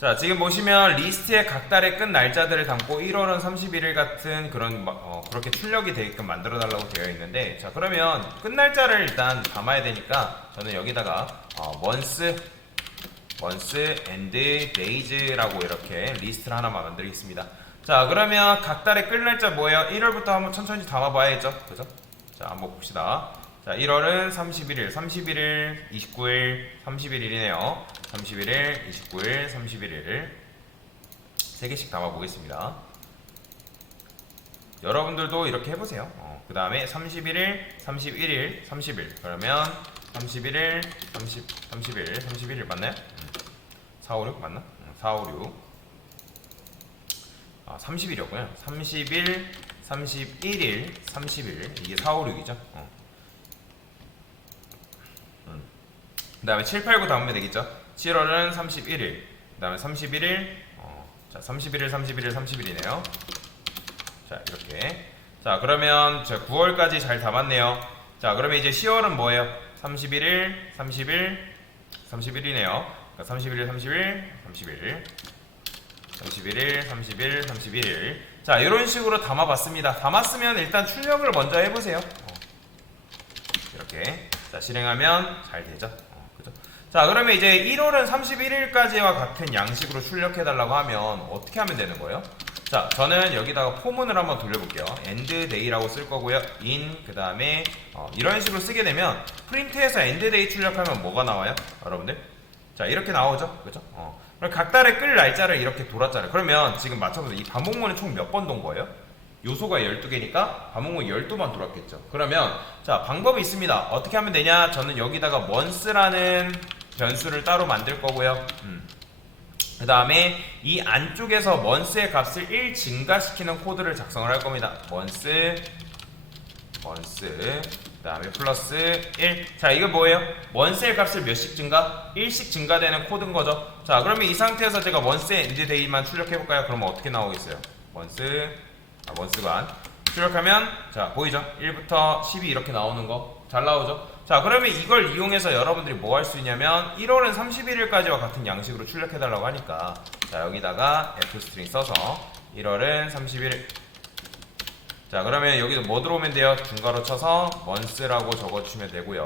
자, 지금 보시면 리스트에 각 달의 끝 날짜들을 담고 1월은 31일 같은 그런 그렇게 출력이 되게끔 만들어 달라고 되어 있는데, 자, 그러면 끝 날짜를 일단 담아야 되니까 저는 여기다가 month and days라고 이렇게 리스트를 하나만 만들겠습니다. 자, 그러면 각 달의 끝 날짜 뭐예요? 1월부터 한번 천천히 담아 봐야죠. 그죠? 자, 한번 봅시다. 자, 1월은 31일, 31일, 29일, 31일이네요. 31일, 29일, 31일을 3개씩 담아보겠습니다. 여러분들도 이렇게 해보세요. 그 다음에 31일, 31일, 30일. 그러면 31일, 31일, 31일 맞나요? 4, 5, 6 맞나? 4, 5, 6. 30일이었군요. 30일, 31일, 30일. 이게 4, 5, 6이죠. 그 다음에 7, 8, 9 담으면 되겠죠. 7월은 31일, 그 다음에 31일, 자, 31일, 31일, 30일이네요. 자, 이렇게. 자, 그러면 9월까지 잘 담았네요. 자, 그러면 이제 10월은 뭐예요? 31일, 30일, 30일이네요. 그러니까 31일, 30일, 30일, 31일, 30일, 31일. 자, 이런 식으로 담아봤습니다. 담았으면 일단 출력을 먼저 해보세요. 이렇게. 자, 실행하면 잘 되죠. 그죠? 자, 그러면 이제 1월은 31일까지와 같은 양식으로 출력해달라고 하면 어떻게 하면 되는 거예요? 자, 저는 여기다가 포문을 한번 돌려볼게요. end day라고 쓸 거고요. in, 그 다음에 이런 식으로 쓰게 되면 프린트에서 end day 출력하면 뭐가 나와요? 여러분들? 자, 이렇게 나오죠? 그죠? 그럼 각 달의 끌 날짜를 이렇게 돌았잖아요. 그러면 지금 맞춰보세요. 이 반복문은 총 몇 번 돈 거예요? 요소가 12개니까 반복문 12번 돌았겠죠. 그러면 자, 방법이 있습니다. 어떻게 하면 되냐? 저는 여기다가 month라는 변수를 따로 만들 거고요. 그 다음에 이 안쪽에서 month의 값을 1 증가시키는 코드를 작성을 할 겁니다. month 그 다음에 플러스 1. 자, 이거 뭐예요? month의 값을 몇씩 증가? 1씩 증가되는 코드인 거죠. 자, 그러면 이 상태에서 제가 month의 end day만 출력해볼까요? 그러면 어떻게 나오겠어요? month간 출력하면 자, 보이죠? 1부터 10이 이렇게 나오는 거 잘 나오죠? 자, 그러면 이걸 이용해서 여러분들이 뭐 할 수 있냐면 1월은 31일까지와 같은 양식으로 출력해달라고 하니까 자, 여기다가 fstring 써서 1월은 31일. 자, 그러면 여기서 뭐 들어오면 돼요? 중괄호 쳐서 month라고 적어주시면 되고요.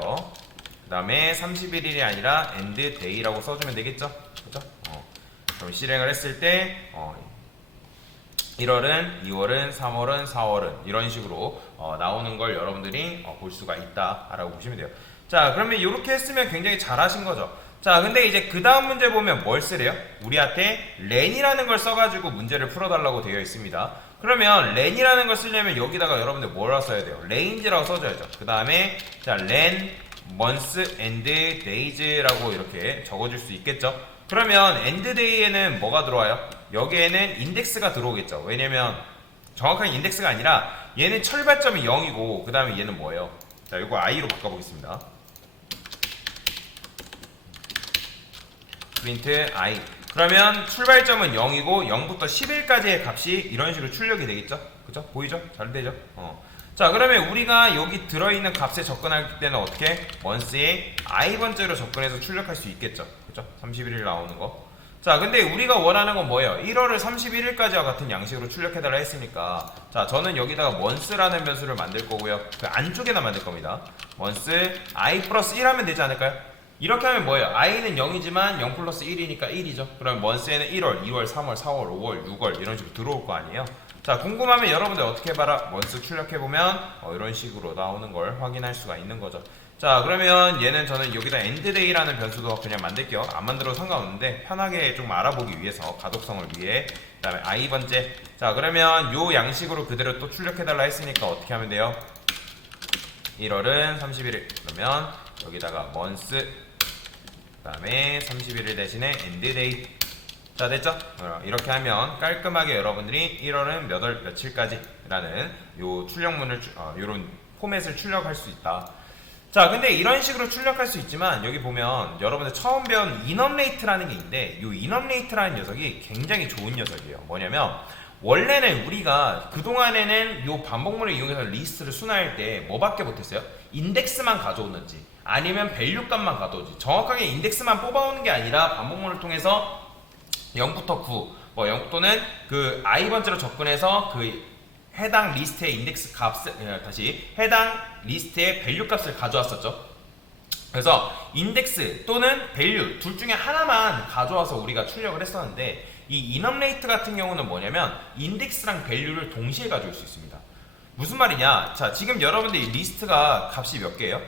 그 다음에 31일이 아니라 end day라고 써주면 되겠죠? 그죠? 그럼 실행을 했을 때 1월은, 2월은, 3월은, 4월은 이런 식으로 나오는 걸 여러분들이 볼 수가 있다라고 보시면 돼요. 자, 그러면 이렇게 했으면 굉장히 잘하신 거죠. 자, 근데 이제 그 다음 문제 보면 뭘 쓰래요? 우리한테 len이라는 걸 써가지고 문제를 풀어달라고 되어 있습니다. 그러면 len이라는 걸 쓰려면 여기다가 여러분들 뭐라고 써야 돼요? range라고 써줘야죠. 그 다음에 자, len, months, and days라고 이렇게 적어줄 수 있겠죠. 그러면 end day에는 뭐가 들어와요? 여기에는 인덱스가 들어오겠죠. 왜냐면 정확한 인덱스가 아니라 얘는 출발점이 0이고 그 다음에 얘는 뭐예요? 자, 이거 i로 바꿔보겠습니다. print i. 그러면 출발점은 0이고 0부터 10일까지의 값이 이런 식으로 출력이 되겠죠? 그죠? 보이죠? 잘 되죠? 자, 그러면 우리가 여기 들어있는 값에 접근할 때는 어떻게? month의 i 번째로 접근해서 출력할 수 있겠죠? 그죠? 31일 나오는 거. 자, 근데 우리가 원하는 건 뭐예요? 1월을 31일까지와 같은 양식으로 출력해달라 했으니까 자, 저는 여기다가 month라는 변수를 만들 거고요. 그 안쪽에다 만들 겁니다. month i 플러스 1 하면 되지 않을까요? 이렇게 하면 뭐예요? i는 0이지만 0 플러스 1이니까 1이죠. 그럼 month에는 1월, 2월, 3월, 4월, 5월, 6월 이런 식으로 들어올 거 아니에요? 자, 궁금하면 여러분들 어떻게 해봐라? month 출력해보면 이런 식으로 나오는 걸 확인할 수가 있는 거죠. 자, 그러면 얘는 저는 여기다 endDay라는 변수도 그냥 만들게요. 안 만들어도 상관없는데 편하게 좀 알아보기 위해서 가독성을 위해. 그 다음에 i번째. 자, 그러면 요 양식으로 그대로 또 출력해달라 했으니까 어떻게 하면 돼요? 1월은 31일. 그러면 여기다가 month 그 다음에 31일 대신에 endDay. 자, 됐죠? 이렇게 하면 깔끔하게 여러분들이 1월은 몇 월 며칠까지 라는 요 출력문을 요런 포맷을 출력할 수 있다. 자, 근데 이런 식으로 출력할 수 있지만 여기 보면 여러분들 처음 배운 inupRate라는 게 있는데 이 inupRate라는 녀석이 굉장히 좋은 녀석이에요. 뭐냐면 원래는 우리가 그동안에는 이 반복문을 이용해서 리스트를 순화할 때 뭐밖에 못했어요? 인덱스만 가져오는지 아니면 밸류 값만 가져오지 정확하게 인덱스만 뽑아오는 게 아니라 반복문을 통해서 0부터 9, 뭐 0 또는 그 i 번째로 접근해서 그 해당 리스트의 인덱스 값을 다시 해당 리스트의 밸류 값을 가져왔었죠. 그래서 인덱스 또는 밸류 둘 중에 하나만 가져와서 우리가 출력을 했었는데 이 인업레이트 같은 경우는 뭐냐면 인덱스랑 밸류를 동시에 가져올 수 있습니다. 무슨 말이냐? 자, 지금 여러분들 이 리스트가 값이 몇 개예요?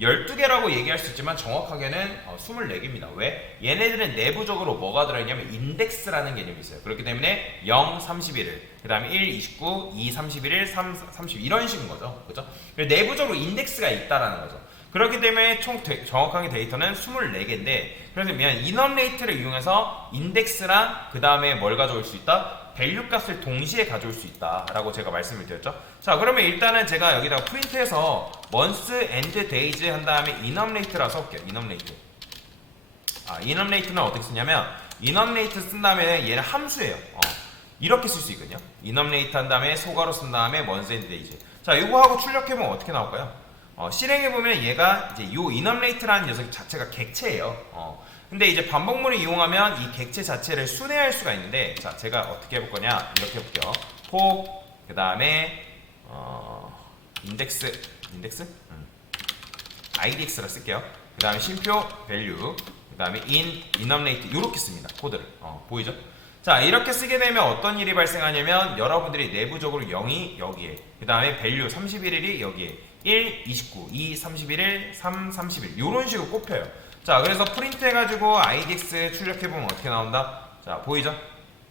12개라고 얘기할 수 있지만 정확하게는 24개입니다. 왜? 얘네들은 내부적으로 뭐가 들어있냐면 인덱스라는 개념이 있어요. 그렇기 때문에 0, 31일, 그 다음에 1, 29, 2, 31일, 3, 30 이런 식인 거죠. 그죠? 내부적으로 인덱스가 있다라는 거죠. 그렇기 때문에 총 정확하게 데이터는 24개인데 그래서 인업레이트를 이용해서 인덱스랑 그 다음에 뭘 가져올 수 있다? 밸류 값을 동시에 가져올 수 있다라고 제가 말씀을 드렸죠. 자, 그러면 일단은 제가 여기다가 프린트해서 months and days 한 다음에 inupdate라고 써볼게요. inupdate. inupdate는 어떻게 쓰냐면 inupdate 쓴 다음에 얘는 함수예요. 이렇게 쓸 수 있거든요. inupdate 한 다음에 소가로 쓴 다음에 months and days. 자, 이거 하고 출력해보면 어떻게 나올까요? 실행해보면 얘가 이제 요 inupdate라는 녀석 자체가 객체예요. 근데 이제 반복문을 이용하면 이 객체 자체를 순회할 수가 있는데 자, 제가 어떻게 해볼 거냐 이렇게 해볼게요. for 그 다음에 인덱스 idx라 쓸게요. 그 다음에 쉼표 value 그 다음에 inupdate 이렇게 씁니다. 코드를 보이죠? 자, 이렇게 쓰게 되면 어떤 일이 발생하냐면 여러분들이 내부적으로 0이 여기에 그 다음에 value 31일이 여기에 1, 29, 2, 31일, 3, 30일 이런 식으로 꼽혀요. 자, 그래서 프린트 해가지고 idx 출력해보면 어떻게 나온다? 자, 보이죠?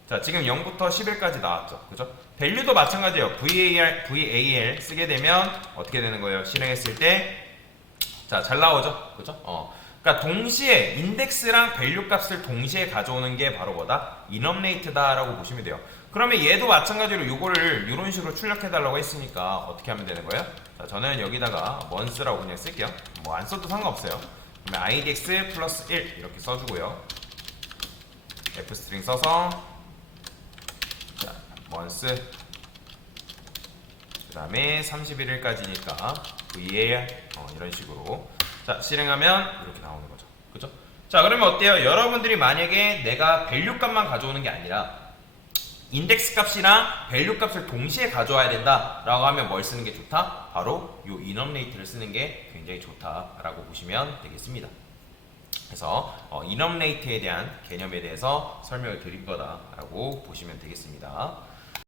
자, 지금 0부터 10일까지 나왔죠. 그죠? 밸류도 마찬가지예요. VAL 쓰게 되면 어떻게 되는 거예요? 실행했을 때, 자, 잘 나오죠? 그죠? 그러니까 동시에 인덱스랑 밸류 값을 동시에 가져오는 게 바로 뭐다? inupdate다라고 보시면 돼요. 그러면 얘도 마찬가지로 요거를 이런 식으로 출력해달라고 했으니까 어떻게 하면 되는 거예요? 자, 저는 여기다가 months라고 그냥 쓸게요. 뭐 안 써도 상관없어요. 그러면 idx 플러스 1 이렇게 써주고요. fstring 써서 자, months 그 다음에 31일까지니까 var 이런 식으로 자, 실행하면 이렇게 나오는 거죠. 그죠? 자, 그러면 어때요? 여러분들이 만약에 내가 밸류 값만 가져오는 게 아니라 인덱스 값이랑 밸류 값을 동시에 가져와야 된다라고 하면 뭘 쓰는 게 좋다? 바로 이 inupdate를 쓰는 게 굉장히 좋다라고 보시면 되겠습니다. 그래서 inupdate에 대한 개념에 대해서 설명을 드린 거다라고 보시면 되겠습니다.